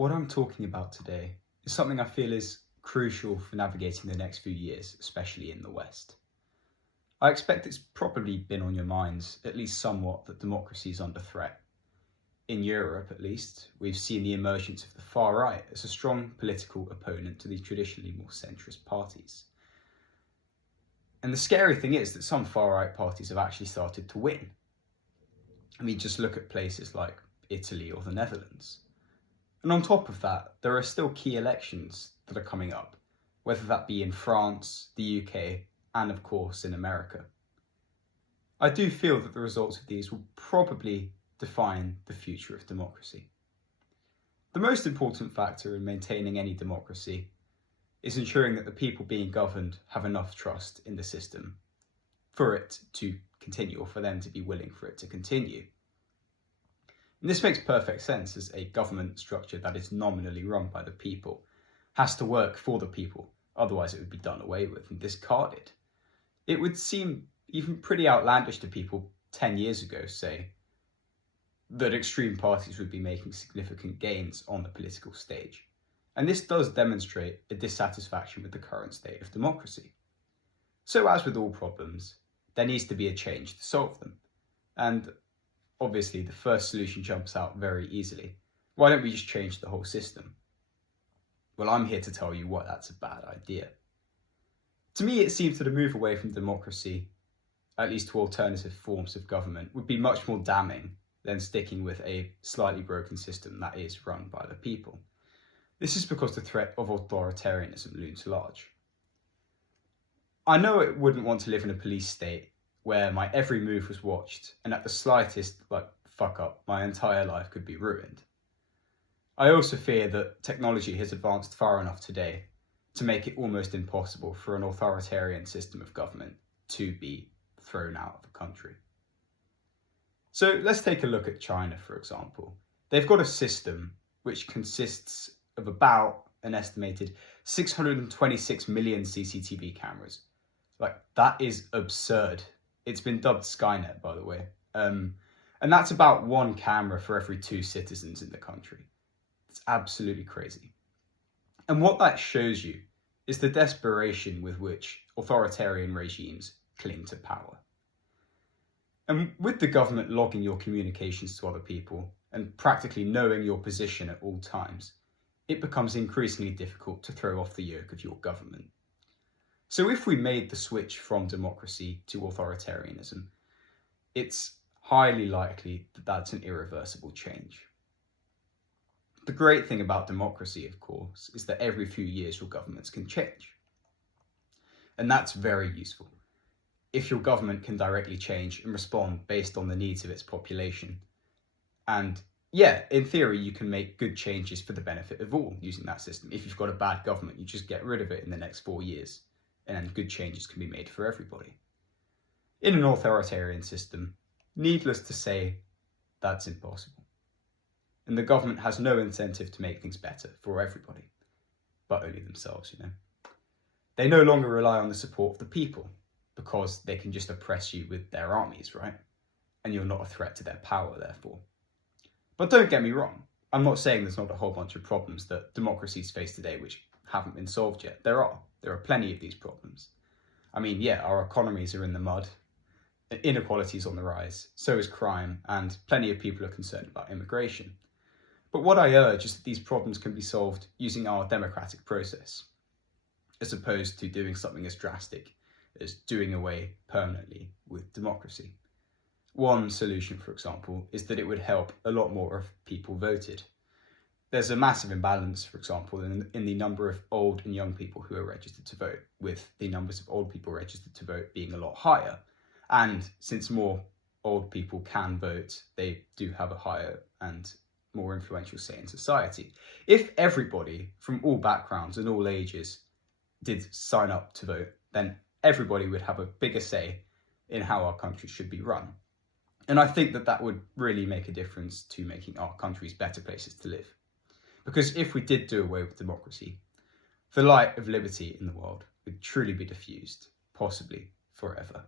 What I'm talking about today is something I feel is crucial for navigating the next few years, especially in the West. I expect it's probably been on your minds, at least somewhat, that democracy is under threat. In Europe, at least, we've seen the emergence of the far right as a strong political opponent to the traditionally more centrist parties. And the scary thing is that some far right parties have actually started to win. I mean, just look at places like Italy or the Netherlands. And on top of that, there are still key elections that are coming up, whether that be in France, the UK, and of course in America. I do feel that the results of these will probably define the future of democracy. The most important factor in maintaining any democracy is ensuring that the people being governed have enough trust in the system for it to continue, or for them to be willing for it to continue. And this makes perfect sense, as a government structure that is nominally run by the people has to work for the people, otherwise it would be done away with and discarded. It would seem even pretty outlandish to people 10 years ago, say, that extreme parties would be making significant gains on the political stage. And this does demonstrate a dissatisfaction with the current state of democracy. So as with all problems, there needs to be a change to solve them. And obviously, the first solution jumps out very easily. Why don't we just change the whole system? Well, I'm here to tell you why that's a bad idea. To me, it seems that a move away from democracy, at least to alternative forms of government, would be much more damning than sticking with a slightly broken system that is run by the people. This is because the threat of authoritarianism looms large. I know I wouldn't want to live in a police state where my every move was watched, and at the slightest fuck up, my entire life could be ruined. I also fear that technology has advanced far enough today to make it almost impossible for an authoritarian system of government to be thrown out of the country. So let's take a look at China, for example. They've got a system which consists of about an estimated 626 million CCTV cameras. That is absurd. It's been dubbed Skynet, by the way. And that's about one camera for every 2 citizens in the country. It's absolutely crazy. And what that shows you is the desperation with which authoritarian regimes cling to power. And with the government logging your communications to other people and practically knowing your position at all times, it becomes increasingly difficult to throw off the yoke of your government. So if we made the switch from democracy to authoritarianism, it's highly likely that that's an irreversible change. The great thing about democracy, of course, is that every few years your governments can change. And that's very useful. If your government can directly change and respond based on the needs of its population. And yeah, in theory, you can make good changes for the benefit of all using that system. If you've got a bad government, you just get rid of it in the next 4 years. And then good changes can be made for everybody. In an authoritarian system, needless to say, that's impossible. And the government has no incentive to make things better for everybody, but only themselves, They no longer rely on the support of the people, because they can just oppress you with their armies, right? And you're not a threat to their power, therefore. But don't get me wrong, I'm not saying there's not a whole bunch of problems that democracies face today which haven't been solved yet. There are plenty of these problems. I mean, yeah, our economies are in the mud, inequality is on the rise, so is crime, and plenty of people are concerned about immigration. But what I urge is that these problems can be solved using our democratic process, as opposed to doing something as drastic as doing away permanently with democracy. One solution, for example, is that it would help a lot more if people voted. There's a massive imbalance, for example, in the number of old and young people who are registered to vote, with the numbers of old people registered to vote being a lot higher. And since more old people can vote, they do have a higher and more influential say in society. If everybody from all backgrounds and all ages did sign up to vote, then everybody would have a bigger say in how our country should be run. And I think that that would really make a difference to making our countries better places to live. Because if we did do away with democracy, the light of liberty in the world would truly be diffused, possibly forever.